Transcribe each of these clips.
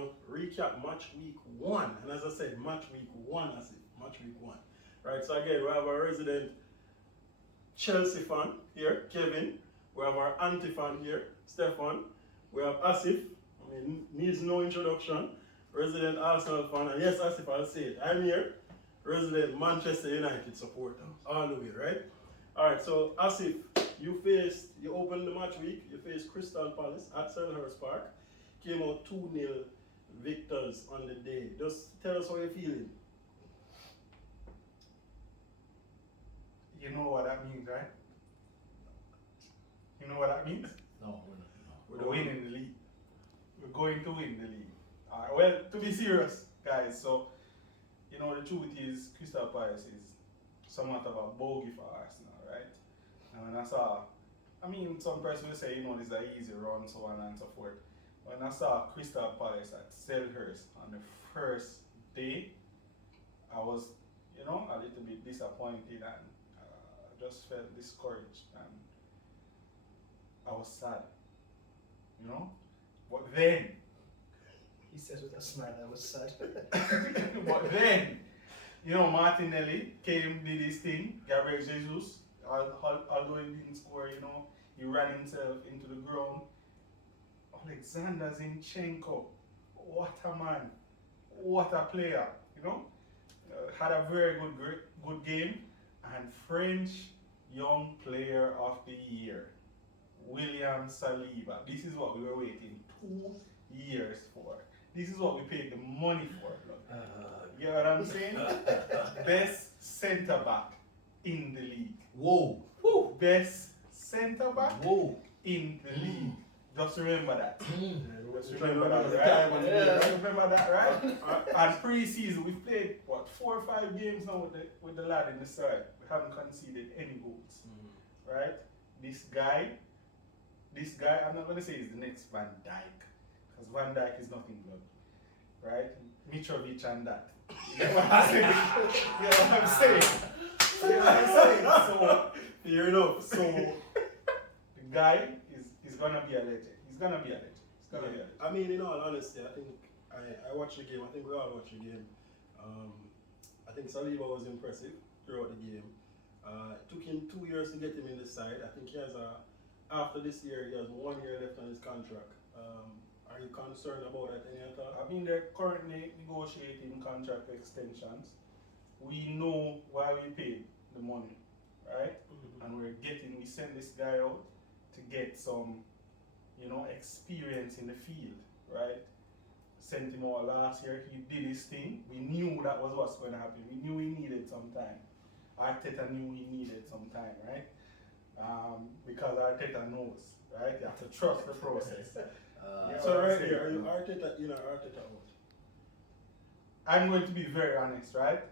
gonna recap match week 1. And as I said, match week 1, as if match week 1. Right, so again, we have our resident Chelsea fan here, Kevin. We have our anti-fan here, Stefan. We have Asif, I mean, needs no introduction, resident Arsenal fan. And yes, Asif, I'll say it. I'm here, resident Manchester United supporter, all the way, right? All right, so Asif, you opened the match week, you faced Crystal Palace at Selhurst Park, came out 2-0 victors on the day. Just tell us how you're feeling. You know what that means, right? You know what that means? No, We're winning the league. We're going to win the league. Well, to be serious, guys, so, you know, the truth is Crystal Palace is somewhat of a bogey for Arsenal, right? And when I saw, some person will say, you know, this is an easy run, so on and so forth. When I saw Crystal Palace at Selhurst on the first day, I was, you know, a little bit disappointed and just felt discouraged and I was sad, you know. But then, He says with a smile, I was sad. but then, you know, Martinelli came, did his thing. Gabriel Jesus, although he didn't score, you know, he ran himself into the ground. Alexander Zinchenko, what a man, what a player, you know. Had a very good game. And French Young Player of the Year, William Saliba. This is what we were waiting 2 years for. This is what we paid the money for. You know what I'm saying? Best centre back in the league. Whoa. Best centre back Whoa. in the league. Just remember that. Just Remember remember that, that, right? right? Remember that, right? And pre-season, we've played, 4 or 5 games now with the lad in the side. We haven't conceded any goals, right? This guy, I'm not going to say he's the next Van Dijk, because Van Dijk is nothing good, right? Mitrovic and that. You know what I'm saying? You know what I'm saying? You know what I'm saying? So, Fair enough. so the guy is going to be a legend. He's going to be a legend. He's going to be a legend. I mean, in all honesty, I think I watched the game. I think we all watched the game. I think Saliba was impressive throughout the game. It took him 2 years to get him in the side. I think he has after this year, he has 1 year left on his contract. Are you concerned about that any at all? I mean, they're currently negotiating contract extensions. We know why we paid the money, right? And we send this guy out to get some, you know, experience in the field, right? Sent him out last year, he did his thing. We knew that was what's going to happen. We knew he needed some time. Arteta knew he needed some time, right? Because Arteta knows, right? You have to trust the process. So right here, are you Arteta in or Arteta out? I'm going to be very honest, right?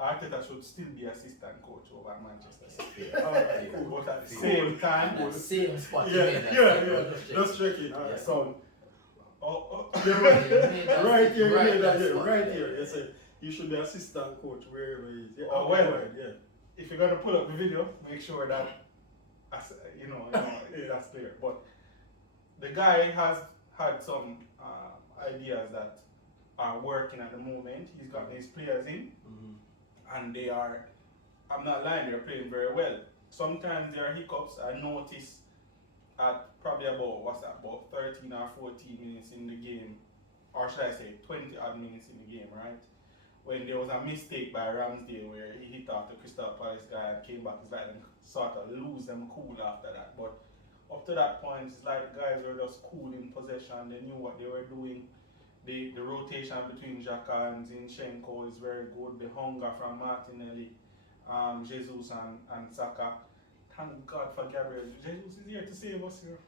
Arteta should still be assistant coach over at Manchester City. Alright, cool. But at the same time, And the same spot. Yeah. Just checking. All right. so Right here, Right, you made that that's here. what- Right yeah. here. You said you should be assistant coach wherever he is. Yeah, Oh, okay, well. right, yeah. if you're going to pull up the video, make sure that, you know that's clear. But the guy has had some ideas that are working at the moment. He's got his players in, and they are, I'm not lying, they're playing very well. Sometimes there are hiccups. I noticed at probably about 13 or 14 minutes in the game, or should I say 20 odd minutes in the game, right? When there was a mistake by Ramsdale where he hit off the Crystal Palace guy and came back, it's like them sort of lose them cool after that. But up to that point, it's like guys were just cool in possession. They knew what they were doing. The rotation between Xhaka and Zinchenko is very good. The hunger from Martinelli, Jesus and Saka. Thank God for Gabriel. Jesus is here to save us here.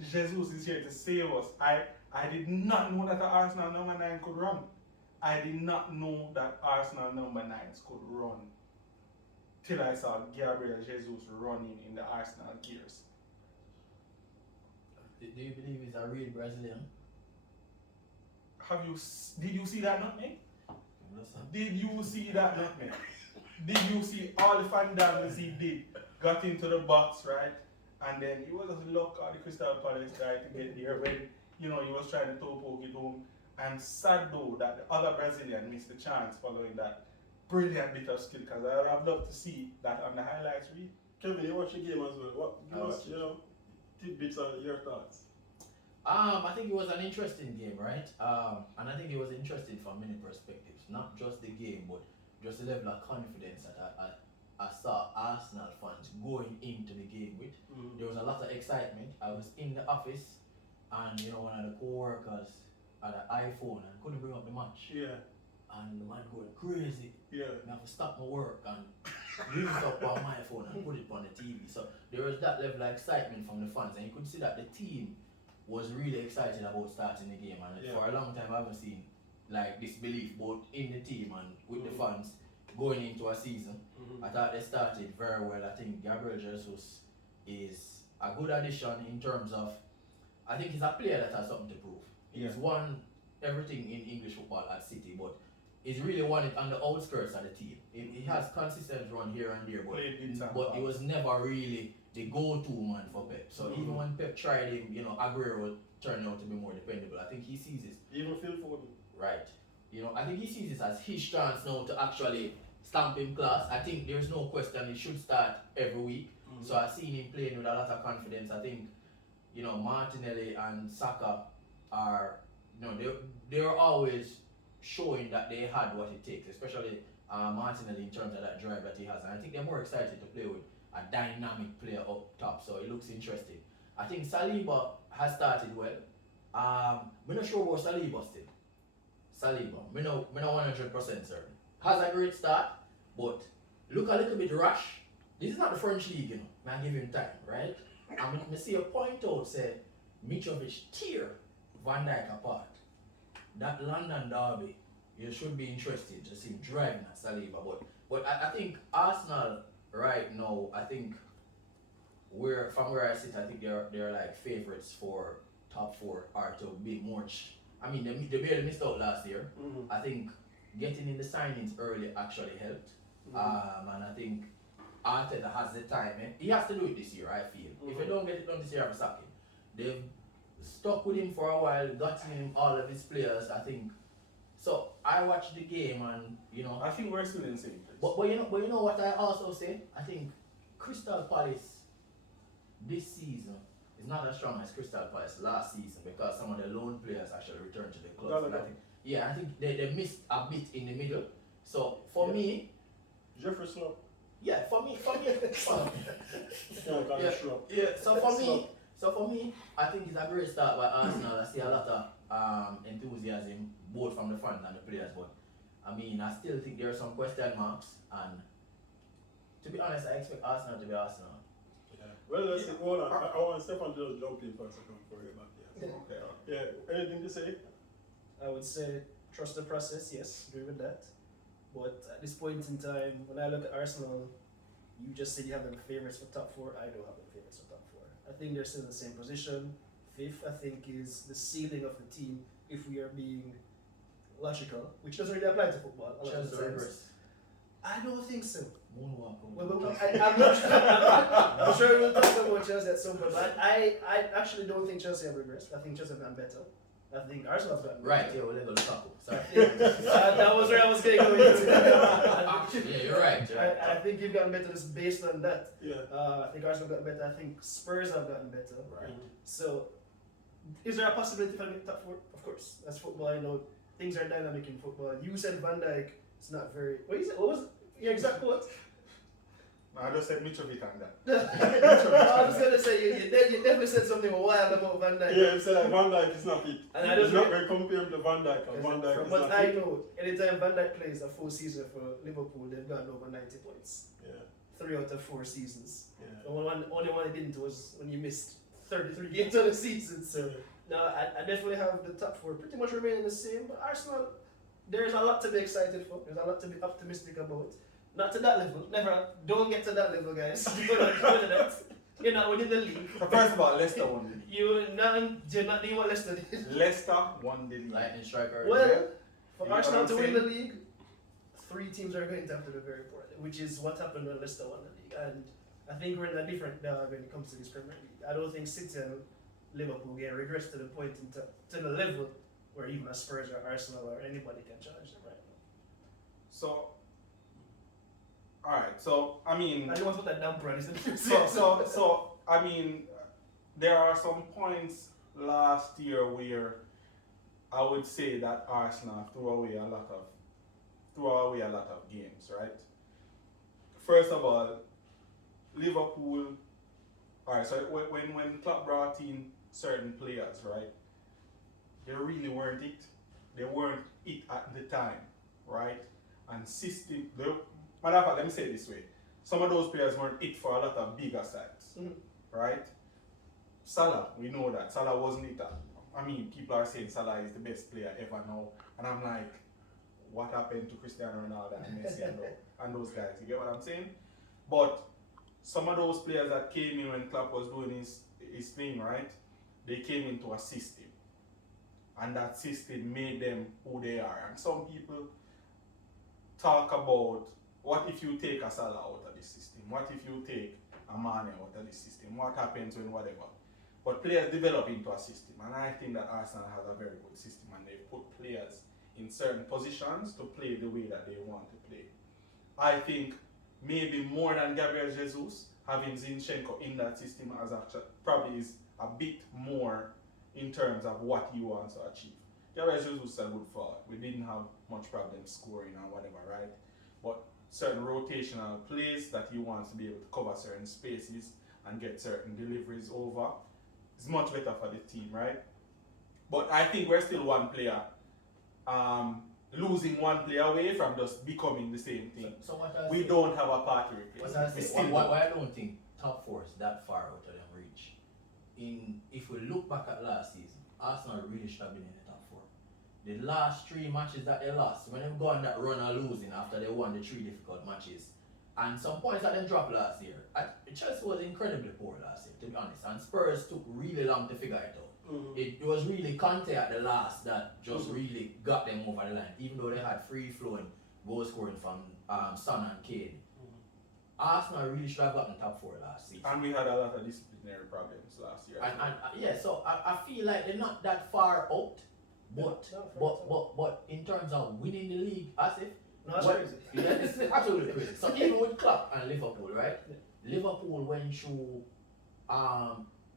Jesus is here to save us. I did not know that the Arsenal number 9 could run. I did not know that Arsenal number 9s could run till I saw Gabriel Jesus running in the Arsenal gears. Do you believe he's a real Brazilian? Did you see that nutmeg? Did you see that nutmeg? Did you see all the fandangos he did? Got into the box, right? And then he was just luck at the Crystal Palace guy to get there when he was trying to toe poke it home. And sad though that the other Brazilian missed the chance following that brilliant bit of skill, because I would have loved to see that on the highlights reel. Kevin, you watch the game as well. What I give us, watched tidbits on your thoughts? I think it was an interesting game, right? And I think it was interesting from many perspectives, not just the game, but just the level of confidence that I saw Arsenal fans going into the game with. Mm-hmm. There was a lot of excitement. I was in the office, and one of the co-workers had an iPhone and couldn't bring up the match. Yeah, And the man going crazy. yeah. I have to stop my work and bring it up on my phone and put it on the TV. So there was that level of excitement from the fans, and you could see that the team was really excited about starting the game. And Yeah. for a long time, I haven't seen like this belief both in the team and with the fans going into a season. Mm-hmm. I thought they started very well. I think Gabriel Jesus is a good addition in terms of, I think he's a player that has something to prove. He's won everything in English football at City, but he's really won it on the outskirts of the team. He has consistent run here and there, but he was never really the go-to man for Pep. So even when Pep tried him, Aguero turned out to be more dependable. I think he sees this. Even Phil Foden. Right. I think he sees this as his chance now to actually stamp him class. I think there's no question he should start every week. Mm-hmm. So I've seen him playing with a lot of confidence. I think, Martinelli and Saka are, they're always showing that they had what it takes, especially Martinelli in terms of that drive that he has. And I think they're more excited to play with a dynamic player up top, so it looks interesting. I think Saliba has started well. I'm not sure about Saliba still. I'm not 100% certain. Has a great start, but look a little bit rash. This is not the French league, Man, give him time, right? And I see a point out, say, Mitrovic tear Van Dijk apart. That London derby, you should be interested to see him driving at Saliba. But I think Arsenal right now, I think from where I sit, I think they're like favourites for top 4 or to be much. I mean, they barely missed out last year. Mm-hmm. I think getting in the signings early actually helped. And I think Arteta has the time. He has to do it this year, I feel. If they don't get it done this year, I'm sacking. They've stuck with him for a while, got him all of his players, I think. So I watched the game and I think we're still in the same place. but you know what I also say? I think Crystal Palace this season is not as strong as Crystal Palace last season because some of the loan players actually returned to the club. And I think they missed a bit in the middle. So for me, Jeffrey Slop. yeah, for me, Yeah. So for me, I think it's a great start by Arsenal. I see a lot of enthusiasm both from the fans and the players, but I mean, I still think there are some question marks, and to be honest, I expect Arsenal to be Arsenal. Yeah. Well, let's see. Hold on. I want Stefan to just jump in for a second before you get back. Okay. Yeah. Anything to say? I would say trust the process, yes, agree with that. But at this point in time, when I look at Arsenal, you just said you have them favourites for top 4. I don't have them favourites for top 4. I think they're still in the same position. 5th, I think, is the ceiling of the team if we are being logical, which doesn't really apply to football. A lot of Chelsea times. reverse. I don't think so. Moonwalk. Well, I'm not sure. I'm sure we'll talk about Chelsea at some point, but I actually don't think Chelsea have regressed. I think Chelsea have gotten better. I think Arsenal have gotten better. Right, yeah, we'll let go Lukaku. Sorry. That was where I was going to go into. Yeah, you're right. I think you've gotten better just based on that. Yeah. I think Arsenal have gotten better. I think Spurs have gotten better. Right. So, is there a possibility for them to get top 4? Of course. That's football. I know things are dynamic in football. You said Van Dijk. It's not very. What you said? What was your exact quote? I just said Mitrovic on that. I was gonna say you definitely said something wild about Van Dijk. Yeah, you said like Van Dijk is not it. And I It's just not very compared to Van Dijk. And Van Dijk from is what not I it. know, anytime Van Dijk plays a full season for Liverpool, they've gotten over 90 points. Yeah. 3 out of 4 seasons. Yeah. The only one he didn't was when you missed 33 games of the season. So no, I definitely have the top 4 pretty much remaining the same. But Arsenal, there's a lot to be excited for. There's a lot to be optimistic about. Not to that level. Never. Don't get to that level, guys. You're not winning the league. So first of all, Leicester won the league. You're not doing what Leicester did. Leicester won the league. Lightning striker. Well, for You Arsenal know to what I'm win the league, 3 teams are going to have to be very poor, which is what happened when Leicester won the league. And I think we're in a different when it comes to this Premier League. I don't think City and Liverpool get regressed to the point to the level where even a Spurs or Arsenal or anybody can challenge them right now. So, alright, so I mean, I don't want to put that damper on this. so I mean, there are some points last year where I would say that Arsenal threw away a lot of games, right? First of all, Liverpool. Alright, so when Klopp brought in certain players, right, they really weren't it. They weren't it at the time, right? And matter of fact, let me say it this way. Some of those players weren't it for a lot of bigger sides, right? Salah, we know that. Salah wasn't it. I mean, people are saying Salah is the best player ever now. And I'm like, what happened to Cristiano Ronaldo and Messi and those guys? You get what I'm saying? But some of those players that came in when Klopp was doing his thing, right? They came into a system. And that system made them who they are. And some people talk about, what if you take a Salah out of the system? What if you take a Mane out of the system? What happens when whatever? But players develop into a system. And I think that Arsenal has a very good system. And they put players in certain positions to play the way that they want to play. I think maybe more than Gabriel Jesus, having Zinchenko in that system probably is a bit more in terms of what he wants to achieve. Gabriel Jesus is a good forward. We didn't have much problem scoring or whatever, right? But certain rotational plays that he wants to be able to cover certain spaces and get certain deliveries over is much better for the team, right? But I think we're still one player, losing one player away from just becoming the same thing. So what we don't have a party replacement. Why I don't think top four is that far out of them reach. If we look back at last season, Arsenal really should have been in the top four. The last 3 matches that they lost, when they go on that run of losing after they won the 3 difficult matches, and some points that they dropped last year, Chelsea was incredibly poor last year, to be honest, and Spurs took really long to figure it out. It was really Conte at the last that just really got them over the line, even though they had free-flowing goal scoring from Son and Kane. Arsenal really should have gotten top four last season. And we had a lot of disciplinary problems last year. Yeah, so I feel like they're not that far out, but in terms of winning the league, as if no, that's crazy. Yeah, it's absolutely crazy. So even with Klopp and Liverpool, right? Yeah. Liverpool went through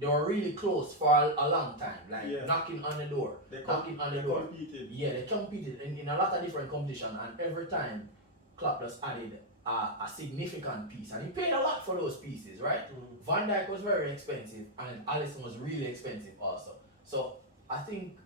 they were really close for a long time, like knocking on the door. They competed. Yeah, they competed in a lot of different competitions, and every time Klopp just added a significant piece, and he paid a lot for those pieces, right? Van Dijk was very expensive, and Alisson was really expensive also. So I think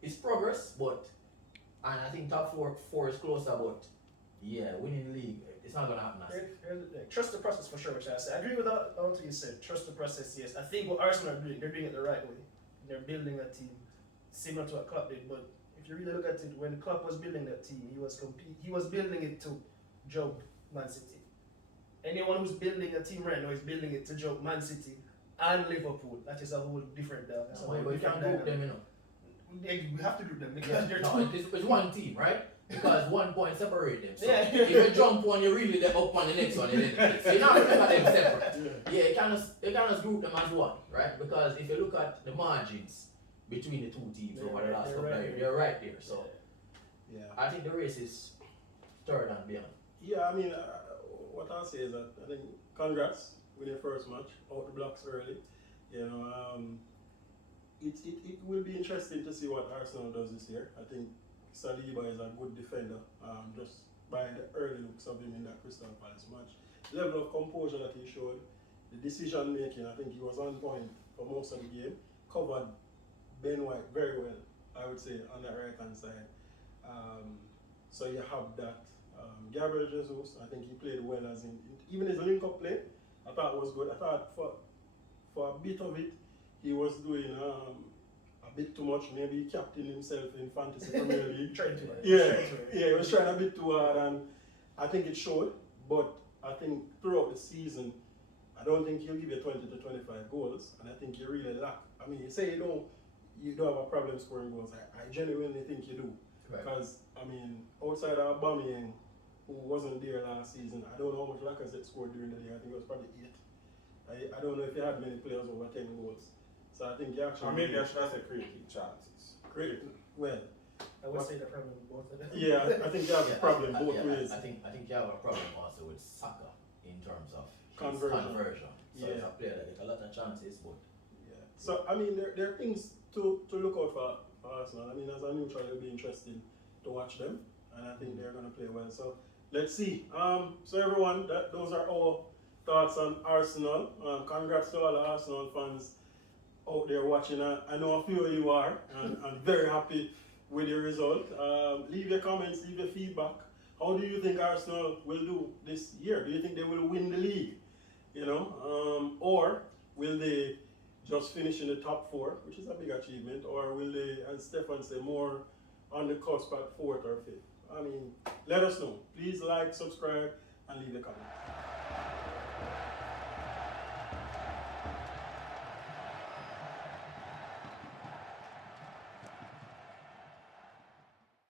it's progress, and I think top four is closer, but winning the league, it's not gonna happen. Trust the process for sure, which I said. I agree with all what you said. Trust the process, yes. I think what Arsenal are doing, they're doing it the right way. They're building a team similar to what Klopp did, but if you really look at it, when Klopp was building that team, he was building it to joke Man City. Anyone who's building a team right now is building it to joke Man City and Liverpool. That is a whole different deal. We can't group them, you know. We have to group them because it's one team, right? Because 1 point separate them. So if you jump one, you really let up on the next one. So you're not looking at them separate. You can't group them as one, right? Because if you look at the margins between the two teams over the last couple of years, they're right there. So I think the race is third and beyond. Yeah, I mean, what I'll say is that I think congrats with your first match out the blocks early. You know, it will be interesting to see what Arsenal does this year. I think Saliba is a good defender, just by the early looks of him in that Crystal Palace match. The level of composure that he showed, the decision making, I think he was on point for most of the game. Covered Ben White very well, I would say, on the right hand side. So you have that. Gabriel Jesus, I think he played well even his link-up play, I thought was good. I thought for a bit of it, he was doing a bit too much. Maybe he captained himself in Fantasy Premier League. He was trying a bit too hard, and I think it showed. But I think throughout the season, I don't think he'll give you 20 to 25 goals, and I think you really lack. I mean, you say you don't have a problem scoring goals. I genuinely think you do. Because, I mean, outside of Aubameyang, who wasn't there last season, I don't know how much Lacazette scored during the day. I think it was probably 8. I don't know if you had many players over 10 goals. So I think you actually Or maybe I should have said creating chances. great. Well, I would say the problem with both of them. yeah, I think you have a problem both ways. I think you have a problem also with Saka in terms of his Conversion. So Yeah. it's a player that gets a lot of chances, but Yeah. So I mean, there are things to look out for Arsenal. I mean, as a neutral, it'll be interesting to watch them, and I think they're going to play well. So let's see. So everyone, those are all thoughts on Arsenal. Congrats to all the Arsenal fans out there watching. I know a few of you are, and I'm very happy with your result. Leave your comments, leave your feedback. How do you think Arsenal will do this year? Do you think they will win the league? You know, or will they just finish in the top 4, which is a big achievement, or will they, as Stefan said, more on the cusp at 4th or 5th? I mean, let us know. Please like, subscribe, and leave a comment.